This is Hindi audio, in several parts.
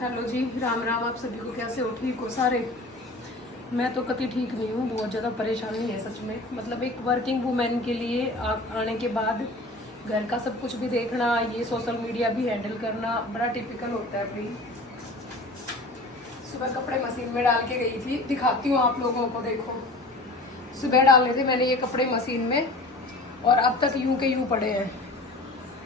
हेलो जी, राम राम। आप सभी को कैसे हो? ठीक हो सारे? मैं तो कभी ठीक नहीं हूँ, बहुत ज़्यादा परेशानी है सच में। मतलब एक वर्किंग वुमेन के लिए आने के बाद घर का सब कुछ भी देखना, ये सोशल मीडिया भी हैंडल करना बड़ा टिपिकल होता है भाई। सुबह कपड़े मशीन में डाल के गई थी, दिखाती हूँ आप लोगों को। देखो, सुबह डाले थे मैंने ये कपड़े मशीन में और अब तक यूं के यूं पड़े हैं।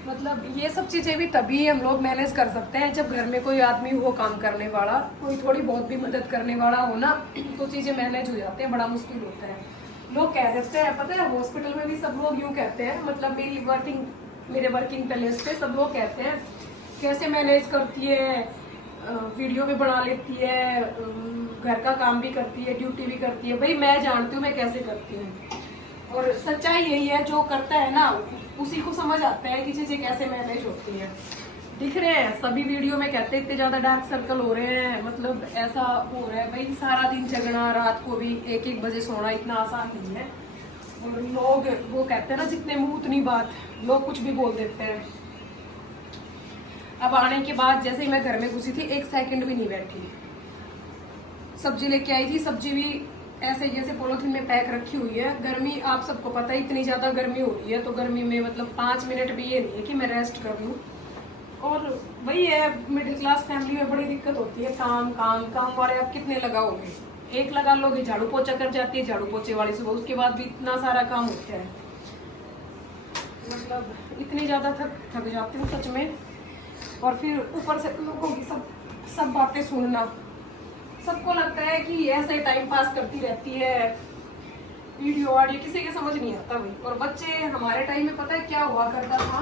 मतलब ये सब चीज़ें भी तभी हम लोग मैनेज कर सकते हैं जब घर में कोई आदमी हो काम करने वाला, कोई थोड़ी बहुत भी मदद करने वाला हो ना, तो चीज़ें मैनेज हो जाती हैं। बड़ा मुश्किल होता है। लोग कह देते हैं, पता है हॉस्पिटल में भी सब लोग यूँ कहते हैं, मतलब मेरे वर्किंग प्लेस पे सब लोग कहते हैं कैसे मैनेज करती है, वीडियो भी बना लेती है, घर का काम भी करती है, ड्यूटी भी करती है। भाई मैं जानती हूँ मैं कैसे करती हूँ, और सच्चाई यही है, जो करता है ना उसी को समझ आता है कि चीजें कैसे मैनेज होती हैं। दिख रहे हैं सभी वीडियो में, कहते हैं इतने ज्यादा डार्क सर्कल हो रहे हैं, मतलब ऐसा हो रहा है। भाई सारा दिन जगना, रात को भी 1-1 बजे सोना इतना आसान नहीं है। और लोग वो कहते हैं ना, जितने मुंह उतनी बात, लोग कुछ भी बोल देते हैं। अब आने के बाद जैसे ही मैं घर में घुसी थी, 1 सेकंड भी नहीं बैठी। सब्जी लेके आई थी, सब्जी भी ऐसे जैसे पॉलिथीन में पैक रखी हुई है। गर्मी आप सबको पता है, इतनी ज़्यादा गर्मी हो रही है, तो गर्मी में मतलब 5 मिनट भी ये नहीं है कि मैं रेस्ट कर लूँ। और वही है, मिडिल क्लास फैमिली में बड़ी दिक्कत होती है। काम काम काम वाले आप कितने लगाओगे? एक लगा लोगे, झाड़ू पोछा कर जाती है झाड़ू पोछे वाली सुबह, उसके बाद भी इतना सारा काम होता है। मतलब इतनी ज़्यादा थक जाती हूँ सच में। और फिर ऊपर से लोगों की सब बातें सुनना। सबको लगता है कि ऐसे टाइम पास करती रहती है, वीडियो ऑडियो, किसी के समझ नहीं आता भाई। और बच्चे, हमारे टाइम में पता है क्या हुआ करता था?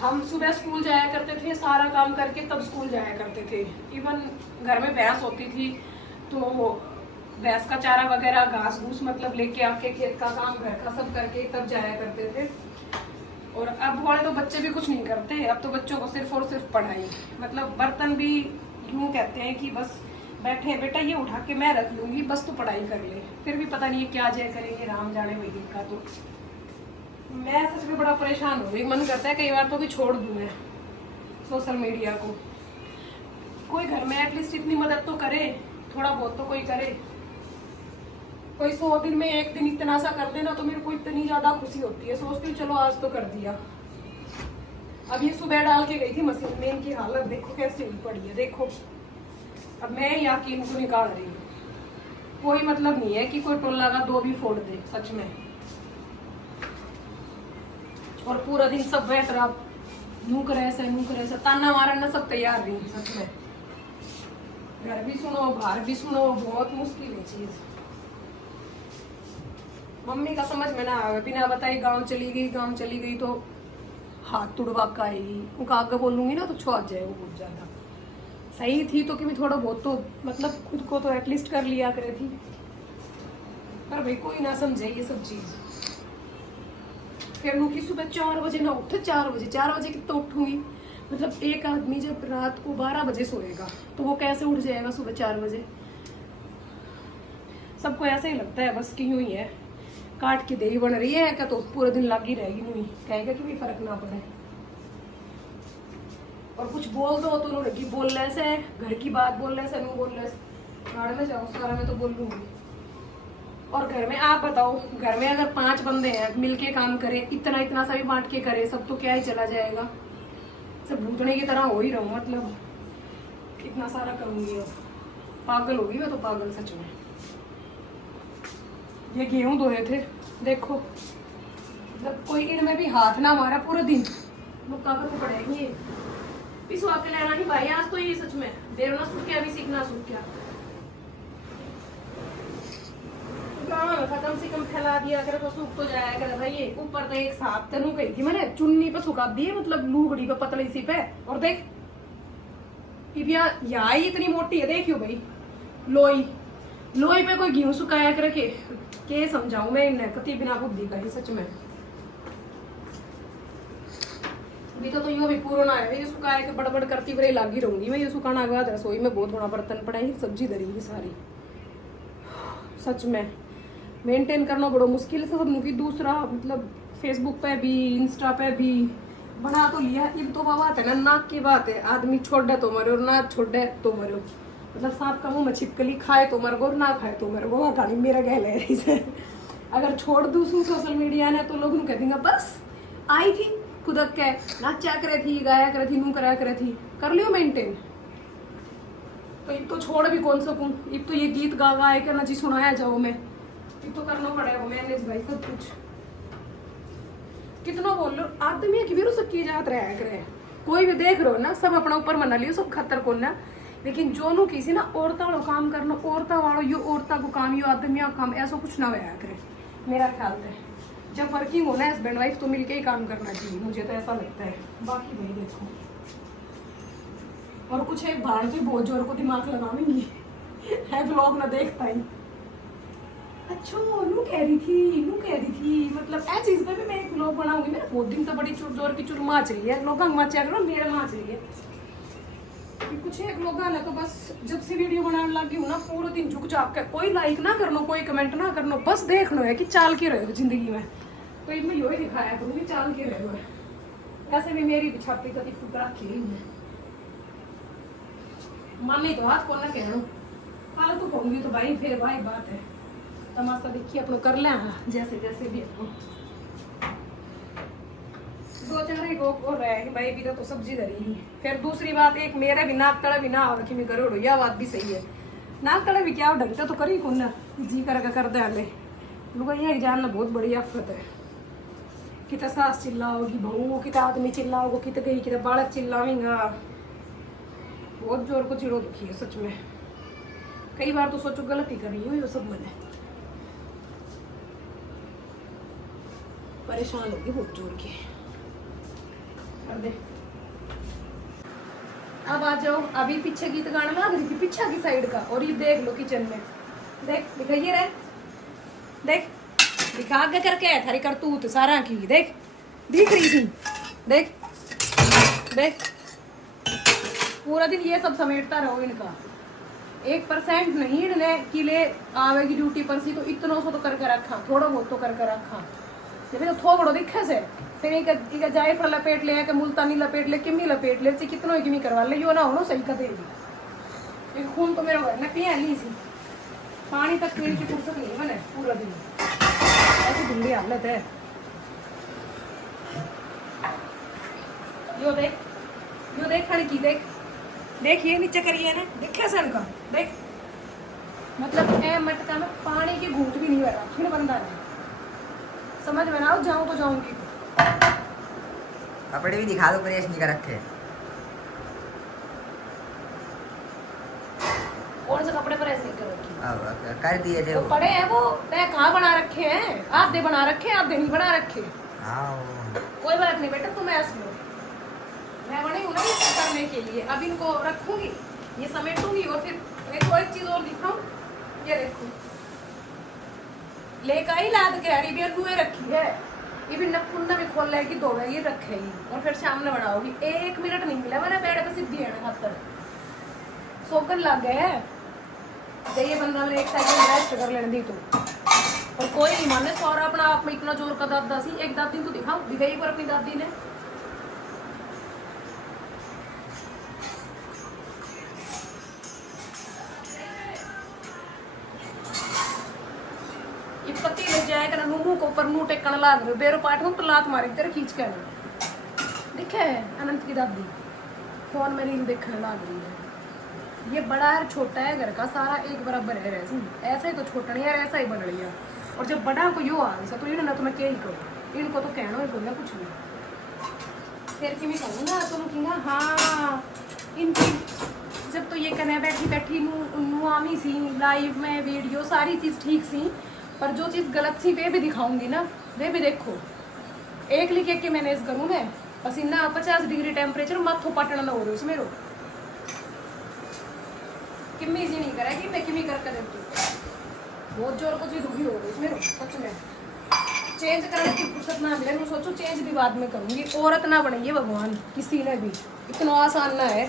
हम सुबह स्कूल जाया करते थे, सारा काम करके तब स्कूल जाया करते थे। इवन घर में भैंस होती थी तो भैंस का चारा वगैरह, घास घूस मतलब लेके आके खेत का काम, घर का सब करके तब जाया करते थे। और अब वाले तो बच्चे भी कुछ नहीं करते। अब तो बच्चों को सिर्फ और सिर्फ पढ़ाई। मतलब बर्तन भी यूँ कहते हैं कि बस बैठे बेटा ये उठा के मैं रख लूंगी, बस तो पढ़ाई कर ले। फिर भी पता नहीं है क्या जय करेंगे, राम जाने वही का। तो मैं सच में बड़ा परेशान हो गई। मन करता है कई बार तो भी छोड़ दूं मैं सोशल मीडिया को। कोई घर में एटलीस्ट इतनी मदद तो करे, थोड़ा बहुत तो कोई करे। कोई 100 दिन में 1 दिन इतना सा कर देना तो मेरे को इतनी ज्यादा खुशी होती है। सोचती हूँ चलो आज तो कर दिया। अब ये सुबह डाल के गई थी मशीन में, इनकी हालत देखो कैसी हुई पड़ी है। देखो अब मैं यहाँ की इनको निकाल रही हूँ। कोई मतलब नहीं है कि कोई टोला का 2 भी फोड़ दे सच में। और पूरा दिन सब बैठ रहा, नू करे ऐसा ताना मारना, सब तैयार रही सच में। घर भी सुनो, बाहर भी सुनो, बहुत मुश्किल है चीज। मम्मी का समझ में ना आवे, बिना बताई गांव चली गई तो हाथ तुड़वा का आएगी। उनका आगे बोलूंगी ना तो छोड़ जाए वो बहुत ज्यादा। सही थी तो कि मैं थोड़ा बहुत तो मतलब खुद को तो एटलीस्ट कर लिया करे थी। पर भाई कोई ना समझे ये सब चीज। फिर मुझे सुबह 4 बजे ना उठे, 4 बजे कितना उठूंगी? मतलब एक आदमी जब रात को 12 बजे सोएगा तो वो कैसे उठ जाएगा सुबह 4 बजे? सबको ऐसे ही लगता है बस कि यूं ही है, काट के दही बन रही है क्या तो पूरा दिन लगी रहेगी। नहीं कहेगा कि भी फर्क ना पड़े। और कुछ बोल दो तो लड़की बोल रहे से, घर की बात बोल रहे से, नहीं बोल रहे गाड़ी में जाओ, सारा में तो बोल लूंगी। और घर में आप बताओ, घर में अगर 5 बंदे हैं मिलके काम करें, इतना सा भी बांट के करे सब, तो क्या ही चला जाएगा। सब भूतने की तरह हो ही रहूं, मतलब इतना सारा करूंगी। अब पागल होगी मैं तो, पागल सच में। ये गेहूं धोए थे देखो, मतलब कोई इनमें भी हाथ ना मारा पूरा दिन, मुक्का कर पड़ेगी। पिसवा के लेना नहीं भाई आज तो, ये सच में देरना सूख गया, भी सीखना सूख गया। कम से कम फैला दिया करे तो सूख तो जाया करे भाई। ये ऊपर तो एक साफ तनु कही थी मैंने, चुन्नी पे सुखा दिए, मतलब लूगड़ी पे पतली सी पे। और देख यहाँ ही इतनी मोटी है, देखियो भाई। लोई पे कोई गेहूं सुखाया करे के समझाऊं मैं इन्हें, कति बिना बुद्धि का ही सच में। अभी तो यो भी पूरा ना है, ये सुखाया के बड़बड़ करती बड़ी लागी रहूंगी मैं। ये सुखाना के बाद रसोई में बहुत बड़ा बर्तन पड़ा है, सब्जी धरी सारी। सच में मेंटेन करना बड़ा मुश्किल है सब। दूसरा मतलब फेसबुक पे भी, इंस्टा पे भी, बना तो लिया, अब तो बात है ना नाक की बात है, आदमी छोड़े तो मरो और ना छोड़े तो मरो। मतलब सांप का मुंह में छिपकली, खाए तो मर गो ना खाए तो मर गो, वो कहानी मेरा गहल है इसे। अगर छोड़ दूँ सोशल मीडिया ने तो लोग कह देंगे बस आई थी खुदक के नाचा करे थी, गाया करे थी, नू करा करे थी, कर लियो मेंटेन। तो अब तो छोड़ भी कौन सकूं, अब तो ये गीत गा गा के ना जी सुनाया जाओ मैं, अब तो करना पड़ेगा मैनेज भाई सब कुछ। कितना बोल लो आदमी की भी सब की जात रहा करे, कोई भी देख रहे हो ना सब अपना ऊपर मना लियो, सब खतर को ना, लेकिन जो नु किसी ना औरता वालों काम करना, औरता वालों यो औरता को काम, यो आदमी का काम, ऐसा कुछ ना होया करे मेरा ख्याल है। जब वर्किंग हो ना हस्बैंड वाइफ तो मिलके ही काम करना चाहिए, मुझे तो ऐसा लगता है। बाकी भाई देखो और कुछ एक भाड़ की बहुत जोर को दिमाग लगावेंगी है व्लॉग ना देख पाई। अच्छा नू कह रही थी मतलब ऐ चीज पे भी मैं एक व्लॉग बनाऊंगी। मेरा बहुत दिन तो बड़ी जोर की चुरमा चाहिए है, लोग मचा करो मेरे माँ चाहिए। कुछ एक लोग ना तो बस जब से वीडियो बनाने लगी हूँ ना पूरे दिन झुक झाक के, कोई लाइक ना करनो, कोई कमेंट ना करनो, बस देख लो है कि चाल के रहे हो जिंदगी में। तो इनमें यो ही दिखाया करूँगी चाल के रहे हो। ऐसे भी मेरी छाती कभी फूक रखी हुई है, मानी तो हाथ को ना कह लो कल तो कहूँगी तो भाई फिर भाई बात है, तमाशा देखिए अपनों कर लें जैसे जैसे भी अपनों। दो चार एक और रहा है कि भाई भी तो सब्जी धरी ही। फिर दूसरी बात एक मेरे भी नाक तड़ा भी ना और कि मैं करो, यह बात भी सही है, नाक तड़ा भी क्या ढंगता तो करी कौन ना जी कर दे हले लुगाइया जानना बहुत बड़ी आफत है। कितना सास चिल्लाओगी बहू, कितना आदमी चिल्लाओगे, कित गई कितना बालक चिल्लावेंगा, बहुत जोर को चिड़ो दुखी है सच में। कई बार तो सोचो गलती कर रही हूँ ये सब, मैंने परेशान होगी बहुत जोर के। कर दे अब आ जाओ, अभी पीछे गीत गाना लग रही थी पीछे की साइड का, और ये देख लो किचन में देख दिखाइए रे, देख दिखा आगे करके थारी करतूत सारा की देख दिख रही थी, देख देख पूरा दिन ये सब समेटता रहो। इनका 1% नहीं इन्हें कि ले आवेगी ड्यूटी पर सी तो इतना सो तो करके रखा, थोड़ा बहुत तो करके रखा, जब तो थोड़ो दिखे से फिर एक जायफल लपेट ले के मुल्तानी लपेट ले किमी लपेट ले कितनों किमी करवा ले, यो ना हो सही का देगी। एक खून तो मेरा घर में पिया ली सी, पानी तक पीने की फुर्सत नहीं मैंने पूरा दिन, ऐसी धुंधी हालत है। यो देख खड़ी की देख देख ये नीचे करिए ना देखा सन का देख, मतलब ए मटका में पानी की घूंट भी नहीं बैठा फिर बंदा है, समझ में ना आओ जाऊं तो जाऊंगी। कपड़े भी दिखा दो प्रेस नहीं कर रखे। कौन से कपड़े प्रेस नहीं कर रखे? कर दिए थे वो पड़े हैं, वो तय कहाँ बना रखे हैं, आधे बना रखे हैं आधे नहीं बना रखे। कोई बात नहीं बेटा तुम ऐसे लो, मैं बनी हूँ ना ये करने के लिए। अब इनको रखूंगी ये समेटूंगी और फिर एक और एक चीज और दिखाऊं, ये देखो लेकर ही लाद के हरी भी अनुए रखी है, ये भी नकुन्ना भी खोल लेगी धोएगी रखेगी और फिर सामने बनाओगी। 1 मिनट नहीं मिला मैंने पेड़ पे सीधी है खातर सोगन लग गए है, ये बंदा मैंने एक सेकंड रेस्ट कर लेने दी तो, और कोई नहीं माने सारा अपना आप में इतना जोर का दादा सी। एक दादी तो दिखाऊं दिखाई पर अपनी दादी ने पति ले जाएगा ना मुंह को ऊपर मुंह टेकन लाग रहे बेरो पाठ तो लात मारे तेरे खींच के दिखे है। अनंत की दादी फोन में रील देखने लग रही है। ये बड़ा है छोटा है घर का सारा एक बराबर है ऐसे ऐसा ही तो छोटा नहीं यार ऐसा ही बन लिया। और जब बड़ा को यो आ गया तो इन्होंने तो मैं क्या ही करूँ, इनको तो कहना ही बोलना कुछ नहीं। फिर कि मैं कहूँ ना तुम कि ना हाँ इनकी जब तो ये कहना बैठी बैठी नू आमी सी लाइव में वीडियो सारी चीज़ ठीक सी, पर जो चीज़ गलत सी वे भी दिखाऊंगी ना, वे भी देखो एक लिख के मैनेज करूँ मैं। पसीना 50 डिग्री टेम्परेचर माथो पाटना ना हो रही उसमें रो किम्मी जी नहीं करेगी मैं किम्मी करके देती हूँ। बहुत जोर को चीज दुखी हो गई उसमें सच में। चेंज करने की फुर्सत ना मिले मैं सोचो चेंज भी बाद में करूँगी। औरत ना बनेगी भगवान किसी ने भी, इतना आसान ना है।